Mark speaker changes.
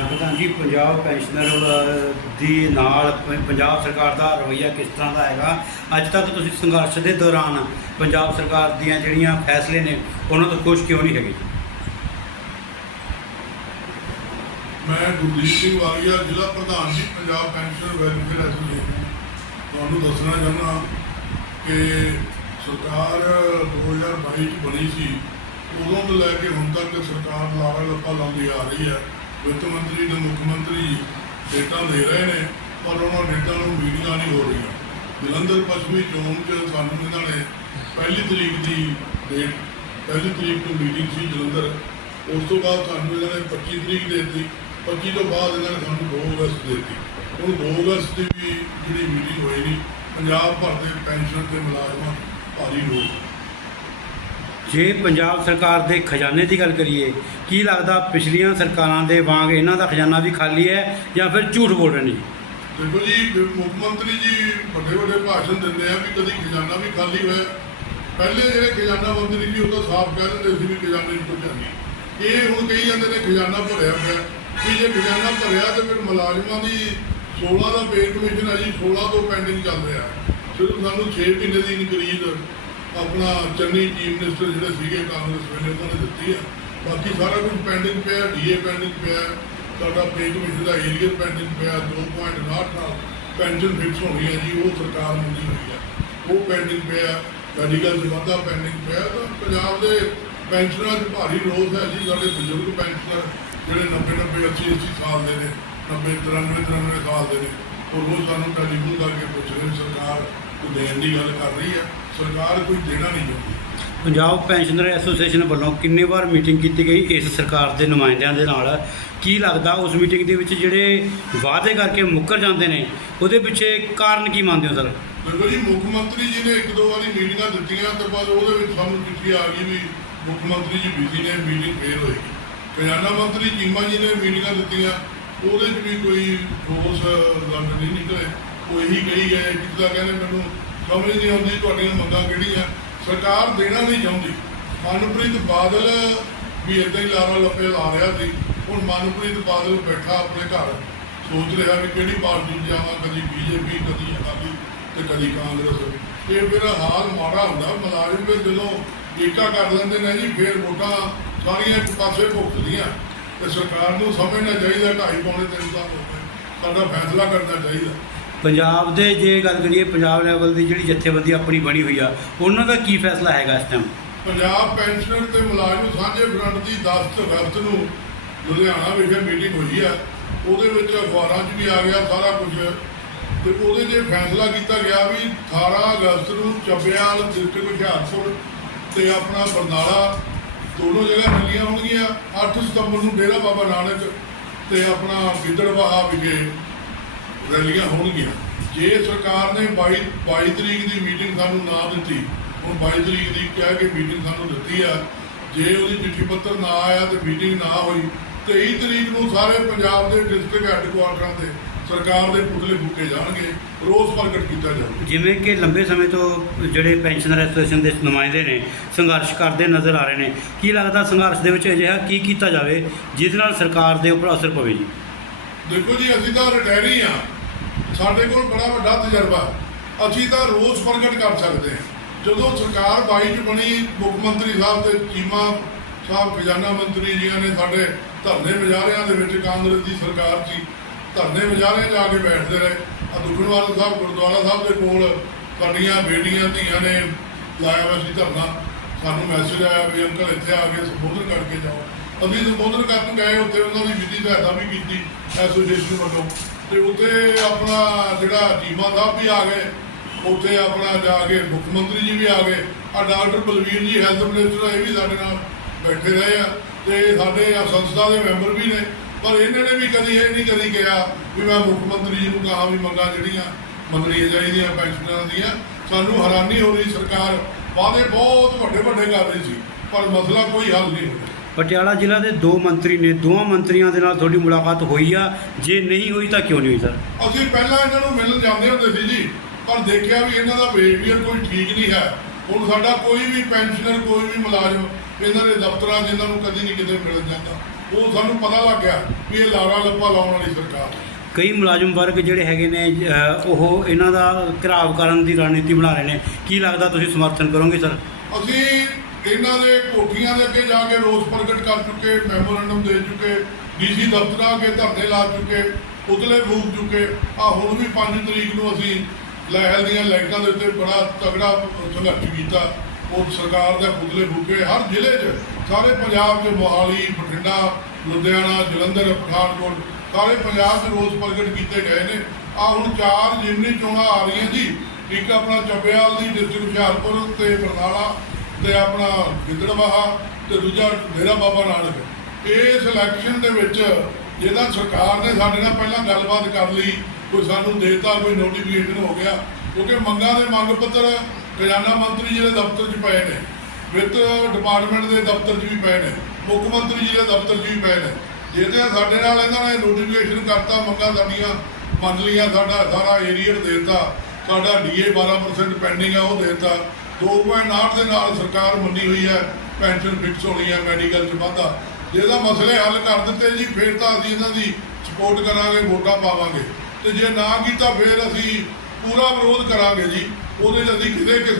Speaker 1: ਪ੍ਰਧਾਨ ਜੀ, ਪੰਜਾਬ ਪੈਨਸ਼ਨਰ ਦੀ ਨਾਲ ਪੰਜਾਬ ਸਰਕਾਰ ਦਾ ਰਵੱਈਆ ਕਿਸ ਤਰ੍ਹਾਂ ਦਾ ਹੈਗਾ? ਅੱਜ ਤੱਕ ਤੁਸੀਂ ਸੰਘਰਸ਼ ਦੇ ਦੌਰਾਨ ਪੰਜਾਬ ਸਰਕਾਰ ਦੀਆਂ ਜਿਹੜੀਆਂ ਫੈਸਲੇ ਨੇ, ਉਹਨਾਂ ਤੋਂ ਖੁਸ਼ ਕਿਉਂ ਨਹੀਂ ਹੈਗੇ?
Speaker 2: ਮੈਂ ਗੁਰਦੀਪ ਸਿੰਘ ਵਾਲੀਆ, ਜ਼ਿਲ੍ਹਾ ਪ੍ਰਧਾਨ ਜੀ, ਪੰਜਾਬ ਪੈਨਸ਼ਨਰ ਵੈਲਫੇਅਰ ਐਸੋਸੀਏਸ਼ਨ ਤੁਹਾਨੂੰ ਦੱਸਣਾ ਚਾਹੁੰਦਾ ਕਿ ਸਰਕਾਰ 2022 ਚ ਬਣੀ ਸੀ, ਉਦੋਂ ਤੋਂ ਲੈ ਕੇ ਹੁਣ ਤੱਕ ਸਰਕਾਰ ਲਾਰਾ ਲੱਪਾ ਲਾਉਂਦੀ ਆ ਰਹੀ ਹੈ। ਵਿੱਤ ਮੰਤਰੀ ਤੇ ਮੁੱਖ ਮੰਤਰੀ ਡੇਟਾ ਦੇ ਰਹੇ ਨੇ, ਪਰ ਉਹਨਾਂ ਡੇਟਾ ਨੂੰ ਮੀਟਿੰਗਾਂ ਨਹੀਂ ਹੋ ਰਹੀਆਂ। ਜਲੰਧਰ ਪੱਛਮੀ ਜ਼ੋਨ 'ਚ ਸਾਨੂੰ ਇਹਨਾਂ ਨੇ ਪਹਿਲੀ ਤਰੀਕ ਦੀ ਡੇਟ ਪਹਿਲੀ ਤਰੀਕ ਨੂੰ ਮੀਟਿੰਗ ਸੀ ਜਲੰਧਰ। ਉਸ ਤੋਂ ਬਾਅਦ ਸਾਨੂੰ ਇਹਨਾਂ ਨੇ 25 ਤਰੀਕ ਦੇ ਦਿੱਤੀ। 25 ਤੋਂ ਬਾਅਦ ਇਹਨਾਂ ਨੇ ਸਾਨੂੰ 2 ਅਗਸਤ ਦੇ ਦਿੱਤੀ। ਹੁਣ 2 ਅਗਸਤ ਦੀ ਵੀ ਜਿਹੜੀ ਮੀਟਿੰਗ ਹੋਏਗੀ, ਪੰਜਾਬ ਭਰ ਦੇ ਪੈਨਸ਼ਨ ਤੇ ਮੁਲਾਜ਼ਮਾਂ ਭਾਰੀ ਲੋਕ
Speaker 1: ਜੇ ਪੰਜਾਬ ਸਰਕਾਰ ਦੇ ਖਜ਼ਾਨੇ ਦੀ ਗੱਲ ਕਰੀਏ, ਕੀ ਲੱਗਦਾ ਪਿਛਲੀਆਂ ਸਰਕਾਰਾਂ ਦੇ ਵਾਂਗ ਇਹਨਾਂ ਦਾ ਖਜ਼ਾਨਾ ਵੀ ਖਾਲੀ ਹੈ ਜਾਂ ਫਿਰ ਝੂਠ ਬੋਲ ਰਹੇ ਨੇ ਜੀ?
Speaker 2: ਦੇਖੋ ਜੀ ਮੁੱਖ ਮੰਤਰੀ ਜੀ ਵੱਡੇ ਵੱਡੇ ਭਾਸ਼ਣ ਦਿੰਦੇ ਆ ਵੀ ਕਦੀ ਖਜ਼ਾਨਾ ਵੀ ਖਾਲੀ ਹੋਇਆ। ਪਹਿਲੇ ਜਿਹੜੇ ਖਜ਼ਾਨਾ ਮੰਤਰੀ ਜੀ, ਉਹ ਤਾਂ ਸਾਫ਼ ਕਹਿ ਦਿੰਦੇ ਸੀ ਵੀ ਖਜ਼ਾਨੇ ਨਹੀਂ ਕੁਝ ਨਹੀਂ ਇਹ ਹੁਣ ਕਹੀ ਜਾਂਦੇ ਨੇ ਖਜ਼ਾਨਾ ਭਰਿਆ ਪਿਆ। ਵੀ ਜੇ ਖਜ਼ਾਨਾ ਭਰਿਆ ਤੇ ਫਿਰ ਮੁਲਾਜ਼ਮਾਂ ਦੀ 16 ਦਾ ਪੇ ਕਮਿਸ਼ਨ ਹੈ ਜੀ 16 ਤੋਂ ਪੈਂਡਿੰਗ ਚੱਲ ਰਿਹਾ। ਸਿਰਫ ਸਾਨੂੰ 6 ਮਹੀਨੇ ਦੀ ਇਨਕਰੀਜ਼ ਆਪਣਾ ਚੰਨੀ ਚੀਫ ਮਿਨਿਸਟਰ ਜਿਹੜੇ ਸੀਗੇ ਕਾਂਗਰਸ ਵੇਲੇ, ਉਹਨਾਂ ਨੇ ਦਿੱਤੀ ਆ। ਬਾਕੀ ਸਾਰਾ ਕੁਝ ਪੈਂਡਿੰਗ ਪਿਆ ਡੀਏ ਪੈਂਡਿੰਗ ਪਿਆ, ਸਾਡਾ ਪੇ ਕਮਿਸ਼ਨ ਦਾ ਏਰੀਅਰ ਪੈਂਡਿੰਗ ਪਿਆ 2.9 ਨਾਲ ਪੈਨਸ਼ਨ ਫਿਕਸ ਹੋਣੀ ਹੈ ਜੀ, ਉਹ ਸਰਕਾਰ ਮੰਨੀ ਹੋਈ ਹੈ ਉਹ ਪੈਂਡਿੰਗ ਪਿਆ ਮੈਡੀਕਲ ਚ ਵਾਧਾ ਪੈਂਡਿੰਗ ਪਿਆ, ਤਾਂ ਪੰਜਾਬ ਦੇ ਪੈਨਸ਼ਨਰਾਂ 'ਚ ਭਾਰੀ ਰੋਸ ਹੈ ਜੀ, ਸਾਡੇ ਬਜ਼ੁਰਗ ਪੈਨਸ਼ਨਰ ਜਿਹੜੇ 90 90 80 80 ਸਾਲ ਦੇ ਨੇ 90 93 93 ਸਾਲ ਦੇ ਨੇ, ਉਹ ਰੋਜ਼ ਸਾਨੂੰ ਟੈਲੀਫੋਨ ਕਰਕੇ ਪੁੱਛ ਰਹੇ ਨੇ, ਸਰਕਾਰ ਕੋਈ ਦੇਣ ਦੀ ਗੱਲ ਕਰ ਰਹੀ ਹੈ ਸਰਕਾਰ ਕੋਈ ਦੇਣਾ ਨਹੀਂ ਚਾਹੁੰਦੀ।
Speaker 1: ਪੰਜਾਬ ਪੈਨਸ਼ਨਰ ਐਸੋਸੀਏਸ਼ਨ ਵੱਲੋਂ ਕਿੰਨੇ ਵਾਰ ਮੀਟਿੰਗ ਕੀਤੀ ਗਈ ਇਸ ਸਰਕਾਰ ਦੇ ਨੁਮਾਇੰਦਿਆਂ ਦੇ ਨਾਲ? ਕੀ ਲੱਗਦਾ ਉਸ ਮੀਟਿੰਗ ਦੇ ਵਿੱਚ ਜਿਹੜੇ ਵਾਅਦੇ ਕਰਕੇ ਮੁੱਕਰ ਜਾਂਦੇ ਨੇ ਉਹਦੇ ਪਿੱਛੇ ਕਾਰਨ ਕੀ ਮੰਨਦੇ ਹੋ ਸਰ?
Speaker 2: ਦੇਖੋ ਜੀ ਮੁੱਖ ਮੰਤਰੀ ਜੀ ਨੇ ਇੱਕ ਦੋ ਵਾਰੀ ਮੀਟਿੰਗਾਂ ਦਿੱਤੀਆਂ ਤੇ ਬਾਅਦ ਉਹਦੇ ਵਿੱਚ ਸਾਨੂੰ ਚਿੱਠੀ ਆ ਗਈ ਵੀ ਮੁੱਖ ਮੰਤਰੀ ਜੀ ਬਿਜ਼ੀ ਨੇ ਮੀਟਿੰਗ ਫੇਰ ਹੋਏਗੀ ਖਜ਼ਾਨਾ ਮੰਤਰੀ ਚੀਮਾ ਜੀ ਨੇ ਮੀਟਿੰਗਾਂ ਦਿੱਤੀਆਂ ਉਹਦੇ 'ਚ ਵੀ ਕੋਈ ਠੋਸ ਗੱਲ ਨਹੀਂ ਨਿਕਲੇ। ਉਹ ਇਹੀ ਕਹੀ ਗਏ, ਜਿੱਦਾਂ ਕਹਿੰਦੇ ਮੈਨੂੰ ਸਮਝ ਨਹੀਂ ਆਉਂਦੀ ਤੁਹਾਡੀਆਂ ਮੰਗਾਂ ਕਿਹੜੀਆਂ। ਸਰਕਾਰ ਦੇਣਾ ਨਹੀਂ ਚਾਹੁੰਦੀ। ਮਨਪ੍ਰੀਤ ਬਾਦਲ ਵੀ ਇਦਾਂ ਹੀ ਲਾਰਾ ਲੱਪੇ ਲਾ ਰਿਹਾ ਸੀ। ਹੁਣ ਮਨਪ੍ਰੀਤ ਬਾਦਲ ਬੈਠਾ ਆਪਣੇ ਘਰ, ਸੋਚ ਰਿਹਾ ਵੀ ਕਿਹੜੀ ਪਾਰਟੀ ਜਾਵਾਂ, ਕਦੀ ਬੀਜੇਪੀ, ਕਦੀ ਅਕਾਲੀ ਤੇ ਕਦੀ ਕਾਂਗਰਸ। ਇਹ ਮੇਰਾ ਹਾਲ ਮਾੜਾ ਹੁੰਦਾ, ਮੁਲਾਜ਼ਮ ਵੀ ਜਦੋਂ ਏਕਾ ਕਰ ਲੈਂਦੇ ਨੇ ਜੀ, ਫੇਰ ਵੋਟਾਂ ਸਾਰੀਆਂ ਇੱਕ ਪਾਸੇ ਭੁਗਤਦੀਆਂ। ਤੇ ਸਰਕਾਰ ਨੂੰ ਸਮਝਣਾ ਚਾਹੀਦਾ, ਢਾਈ ਪੌਣੇ ਤਿੰਨ ਸਾਲ ਹੋ ਗਏ। ਸਾਡਾ ਫੈਸਲਾ ਕਰਨਾ ਚਾਹੀਦਾ।
Speaker 1: ਪੰਜਾਬ ਦੇ ਜੇ ਗੱਲ ਕਰੀਏ, ਪੰਜਾਬ ਲੈਵਲ ਦੀ ਜਿਹੜੀ ਜਥੇਬੰਦੀ ਆਪਣੀ ਬਣੀ ਹੋਈ ਆ, ਉਹਨਾਂ ਦਾ ਕੀ ਫੈਸਲਾ ਹੈਗਾ ਇਸ ਟਾਈਮ
Speaker 2: ਪੰਜਾਬ ਪੈਨਸ਼ਨਰ ਤੇ ਮੁਲਾਜ਼ਮ ਸਾਂਝੇ ਫਰੰਟ ਦੀ 10 ਅਗਸਤ ਨੂੰ ਲੁਧਿਆਣਾ ਵਿਖੇ ਮੀਟਿੰਗ ਹੋਈ ਆ। ਉਹਦੇ ਵਿੱਚ ਅਖਬਾਰਾਂ 'ਚ ਵੀ ਆ ਗਿਆ ਸਾਰਾ ਕੁਝ ਤੇ ਉਹਦੇ 'ਚ ਫੈਸਲਾ ਕੀਤਾ ਗਿਆ ਵੀ 18 ਅਗਸਤ ਨੂੰ ਚੱਬਿਆਲ ਡਿਸਟ੍ਰਿਕਟ ਹੁਸ਼ਿਆਰਪੁਰ ਤੇ ਆਪਣਾ ਬਰਨਾਲਾ ਦੋਨੋਂ ਜਗ੍ਹਾ ਮਿਲੀਆਂ ਹੋਣਗੀਆਂ। 8 ਸਤੰਬਰ ਨੂੰ ਡੇਰਾ ਬਾਬਾ ਨਾਨਕ ਤੇ ਆਪਣਾ ਗਿੱਦੜਬਾਹਾ ਵਿਖੇ ਰੈਲੀਆਂ ਹੋਣਗੀਆਂ। ਜੇ ਸਰਕਾਰ ਨੇ 22 22 ਤਰੀਕ ਦੀ ਮੀਟਿੰਗ ਸਾਨੂੰ ਨਾ ਦਿੱਤੀ, ਹੁਣ 22 ਤਰੀਕ ਦੀ ਕਿਹਾ ਕਿ ਮੀਟਿੰਗ ਸਾਨੂੰ ਦਿੱਤੀ ਆ, ਜੇ ਉਹਦੀ ਚਿੱਠੀ ਪੱਤਰ ਨਾ ਆਇਆ ਤੇ ਮੀਟਿੰਗ ਨਾ ਹੋਈ 23 ਤਰੀਕ ਨੂੰ ਸਾਰੇ ਪੰਜਾਬ ਦੇ ਡਿਸਟ੍ਰਿਕਟ ਹੈੱਡਕੁਆਰਟਰਾਂ ਤੇ ਸਰਕਾਰ ਦੇ ਪੁਤਲੇ ਫੂਕੇ ਜਾਣਗੇ, ਰੋਸ ਪ੍ਰਗਟ ਕੀਤਾ ਜਾਊਗਾ।
Speaker 1: ਜਿਵੇਂ ਕਿ ਲੰਬੇ ਸਮੇਂ ਤੋਂ ਜਿਹੜੇ ਪੈਨਸ਼ਨਰ ਐਸੋਸੀਏਸ਼ਨ ਦੇ ਨੁਮਾਇੰਦੇ ਨੇ, ਸੰਘਰਸ਼ ਕਰਦੇ ਨਜ਼ਰ ਆ ਰਹੇ ਨੇ, ਕੀ ਲੱਗਦਾ ਸੰਘਰਸ਼ ਦੇ ਵਿੱਚ ਅਜਿਹਾ ਕੀ ਕੀਤਾ ਜਾਵੇ, ਜਿਹਦੇ ਨਾਲ ਸਰਕਾਰ ਦੇ ਉੱਪਰ ਅਸਰ ਪਵੇ ਜੀ
Speaker 2: ਦੇਖੋ ਜੀ, ਅਸੀਂ ਤਾਂ ਰਿਟਾਇਰੀ ਆ। ਸਾਡੇ ਕੋਲ ਬੜਾ ਵੱਡਾ ਤਜਰਬਾ ਅਸੀਂ ਤਾਂ ਰੋਸ ਪ੍ਰਗਟ ਕਰ ਸਕਦੇ ਹਾਂ। ਜਦੋਂ ਸਰਕਾਰ 22 ਚ ਬਣੀ, ਮੁੱਖ ਮੰਤਰੀ ਸਾਹਿਬ ਤੇ ਚੀਮਾ ਸਾਹਿਬ, ਖਜ਼ਾਨਾ ਮੰਤਰੀ ਜੀਆਂ ਨੇ ਸਾਡੇ ਧਰਨੇ ਮੁਜ਼ਾਹਰਿਆਂ ਦੇ ਵਿੱਚ ਕਾਂਗਰਸ ਦੀ ਸਰਕਾਰ ਸੀ, ਧਰਨੇ ਮੁਜ਼ਾਹਰੇ ਜਾ ਕੇ ਬੈਠਦੇ ਰਹੇ। ਆ ਦੁਖਨਵਾਲ ਸਾਹਿਬ, ਗੁਰਦੁਆਰਾ ਸਾਹਿਬ ਦੇ ਕੋਲ ਸਾਡੀਆਂ ਬੇਟੀਆਂ, ਧੀਆਂ ਨੇ ਲਾਇਆ ਹੋਇਆ ਸੀ ਧਰਨਾ। ਸਾਨੂੰ ਮੈਸੇਜ ਆਇਆ ਵੀ ਅੰਕਲ ਇੱਥੇ ਆ ਕੇ ਸੰਬੋਧਨ ਕਰਕੇ ਜਾਓ। ਅਸੀਂ ਸੰਬੋਧਨ ਕਰਨ ਗਏ ਉੱਥੇ, ਉਹਨਾਂ ਦੀ ਵਿਧੀ ਸਹਾਇਤਾ ਵੀ ਕੀਤੀ ਐਸੋਸੀਏਸ਼ਨ ਵੱਲੋਂ। ਤੇ ਉੱਥੇ ਆਪਣਾ ਜਿਹੜਾ ਚੀਮਾ ਸਾਹਿਬ ਵੀ ਆ ਗਏ, ਉੱਥੇ ਆਪਣਾ ਜਾ ਕੇ ਮੁੱਖ ਮੰਤਰੀ ਜੀ ਵੀ ਆ ਗਏ। ਆ ਡਾਕਟਰ ਬਲਵੀਰ ਜੀ ਹੈਲਥ ਮਿਨਿਸਟਰ ਇਹ ਵੀ ਸਾਡੇ ਨਾਲ ਬੈਠੇ ਰਹੇ ਆ। ਤੇ ਸਾਡੇ ਆ ਸੰਸਥਾ ਦੇ ਮੈਂਬਰ ਵੀ ਨੇ, ਪਰ ਇਹਨਾਂ ਨੇ ਵੀ ਕਦੀ ਇਹ ਨਹੀਂ ਕਦੀ ਕਿਹਾ ਵੀ ਮੈਂ ਮੁੱਖ ਮੰਤਰੀ ਜੀ ਨੂੰ ਕਹਾ ਵੀ ਮੰਗਾਂ ਜਿਹੜੀਆਂ ਮੰਨਣੀਆਂ ਚਾਹੀਦੀਆਂ ਪੈਨਸ਼ਨਰਾਂ ਦੀਆਂ। ਸਾਨੂੰ ਹੈਰਾਨੀ ਹੋ ਰਹੀ ਸਰਕਾਰ ਵਾਅਦੇ ਬਹੁਤ ਵੱਡੇ ਵੱਡੇ ਕਰ ਰਹੀ ਸੀ, ਪਰ ਮਸਲਾ ਕੋਈ ਹੱਲ ਨਹੀਂ ਹੋਇਆ।
Speaker 1: ਪਟਿਆਲਾ ਜ਼ਿਲ੍ਹਾ ਦੇ ਦੋ ਮੰਤਰੀ ਨੇ ਦੋਵਾਂ ਮੰਤਰੀਆਂ ਦੇ ਨਾਲ ਤੁਹਾਡੀ ਮੁਲਾਕਾਤ ਹੋਈ ਆ। ਜੇ ਨਹੀਂ ਹੋਈ ਤਾਂ ਕਿਉਂ ਨਹੀਂ ਹੋਈ ਸਰ?
Speaker 2: ਅਸੀਂ ਪਹਿਲਾਂ ਇਹਨਾਂ ਨੂੰ ਮਿਲਣ ਜਾਂਦੇ ਹੁੰਦੇ ਸੀ ਜੀ ਪਰ ਦੇਖਿਆ ਵੀ ਇਹਨਾਂ ਦਾ ਬਿਹੇਵੀਅਰ ਕੋਈ ਠੀਕ ਨਹੀਂ ਹੈ। ਹੁਣ ਸਾਡਾ ਕੋਈ ਵੀ ਪੈਨਸ਼ਨਰ ਕੋਈ ਵੀ ਮੁਲਾਜ਼ਮ ਇਹਨਾਂ ਦੇ ਦਫ਼ਤਰਾਂ ਇਹਨਾਂ ਨੂੰ ਕਦੀ ਨਹੀਂ ਕਿਤੇ ਮਿਲ ਜਾਂਦਾ। ਉਹ ਸਾਨੂੰ ਪਤਾ ਲੱਗ ਗਿਆ ਵੀ ਇਹ ਲਾਰਾ ਲੱਪਾ ਲਾਉਣ ਵਾਲੀ ਸਰਕਾਰ
Speaker 1: ਕਈ ਮੁਲਾਜ਼ਮ ਵਰਗ ਜਿਹੜੇ ਹੈਗੇ ਨੇ ਉਹ ਇਹਨਾਂ ਦਾ ਘਰਾਵ ਕਰਨ ਦੀ ਰਣਨੀਤੀ ਬਣਾ ਰਹੇ ਨੇ। ਕੀ ਲੱਗਦਾ ਤੁਸੀਂ ਸਮਰਥਨ ਕਰੋਗੇ ਸਰ?
Speaker 2: ਅਸੀਂ ਇਹਨਾਂ ਦੇ ਕੋਠੀਆਂ ਦੇ ਅੱਗੇ ਜਾ ਕੇ ਰੋਸ ਪ੍ਰਗਟ ਕਰ ਚੁੱਕੇ ਮੈਮੋਰੰਡਮ ਦੇ ਚੁੱਕੇ, ਡੀਸੀ ਦਫ਼ਤਰਾਂ ਅੱਗੇ ਧਰਨੇ ਲਾ ਚੁੱਕੇ, ਪੁਤਲੇ ਫੂਕ ਚੁੱਕੇ। ਆ ਹੁਣ ਵੀ 5 ਤਰੀਕ ਨੂੰ ਅਸੀਂ ਲਹਿਲ ਦੀਆਂ ਲਾਈਟਾਂ ਦੇ ਉੱਤੇ ਬੜਾ ਤਗੜਾ ਸੰਘਰਸ਼ ਕੀਤਾ। ਉਹ ਸਰਕਾਰ ਦੇ ਪੁਤਲੇ ਫੂਕੇ ਹਰ ਜ਼ਿਲ੍ਹੇ 'ਚ, ਸਾਰੇ ਪੰਜਾਬ 'ਚ ਮੋਹਾਲੀ, ਬਠਿੰਡਾ, ਲੁਧਿਆਣਾ, ਜਲੰਧਰ, ਪਠਾਨਕੋਟ, ਸਾਰੇ ਪੰਜਾਬ 'ਚ ਰੋਸ ਪ੍ਰਗਟ ਕੀਤੇ ਗਏ ਨੇ। ਆ ਹੁਣ ਚਾਰ ਜਿਮਨੀ ਚੋਣਾਂ ਆ ਰਹੀਆਂ ਜੀ, ਇੱਕ ਆਪਣਾ ਚੱਬਿਆਲ ਦੀ ਡਿਸਟ੍ਰਿਕਟ ਹੁਸ਼ਿਆਰਪੁਰ ਤੇ ਬਰਨਾਲਾ ਤੇ ਆਪਣਾ ਗਿੱਦੜਬਾਹਾ ਤੇ ਦੂਜਾ ਡੇਰਾ ਬਾਬਾ ਨਾਨਕ। ਇਸ ਇਲੈਕਸ਼ਨ ਦੇ ਵਿੱਚ ਜਿਹਦਾ ਸਰਕਾਰ ਨੇ ਸਾਡੇ ਨਾਲ ਪਹਿਲਾਂ ਗੱਲਬਾਤ ਕਰ ਲਈ, ਕੋਈ ਸਾਨੂੰ ਦੇਤਾ, ਕੋਈ ਨੋਟੀਫਿਕੇਸ਼ਨ ਹੋ ਗਿਆ, ਕਿਉਂਕਿ ਮੰਗਾਂ ਦੇ ਮੰਗ ਪੱਤਰ ਖਜ਼ਾਨਾ ਮੰਤਰੀ ਜੀ ਦੇ ਦਫ਼ਤਰ 'ਚ ਪਏ ਨੇ, ਵਿੱਤ ਡਿਪਾਰਟਮੈਂਟ ਦੇ ਦਫ਼ਤਰ 'ਚ ਵੀ ਪਏ ਨੇ, ਮੁੱਖ ਮੰਤਰੀ ਜੀ ਦੇ ਦਫ਼ਤਰ 'ਚ ਵੀ ਪਏ ਨੇ। ਜਿਹਦੇ ਸਾਡੇ ਨਾਲ ਇਹਨਾਂ ਨੇ ਨੋਟੀਫਿਕੇਸ਼ਨ ਕਰਤਾ, ਮੰਗਾਂ ਸਾਡੀਆਂ ਮੰਨ ਲਈਆਂ, ਸਾਡਾ ਸਾਰਾ ਏਰੀਆ ਦੇਤਾ, ਸਾਡਾ ਡੀਏ 12% ਪੈਂਡਿੰਗ ਆ, ਉਹ ਦੇਤਾ। 2.9 ਦੇ ਨਾਲ ਸਰਕਾਰ ਮੰਨੀ ਹੋਈ ਹੈ, ਪੈਨਸ਼ਨ ਫਿਕਸ ਹੋਣੀ ਹੈ ਮੈਡੀਕਲ 'ਚ ਵਾਧਾ। ਜੇ ਇਹਦਾ ਮਸਲੇ ਹੱਲ ਕਰ ਦਿੱਤੇ ਜੀ, ਫਿਰ ਤਾਂ ਅਸੀਂ ਇਹਨਾਂ ਦੀ ਸਪੋਰਟ ਕਰਾਂਗੇ, ਵੋਟਾਂ ਪਾਵਾਂਗੇ। ਤੇ ਜੇ ਨਾ ਕੀਤਾ, ਫਿਰ ਅਸੀਂ ਪੂਰਾ ਵਿਰੋਧ ਕਰਾਂਗੇ ਜੀ। ਉਹਦੇ 'ਚ ਅਸੀਂ ਕਿਤੇ ਕਿਸੇ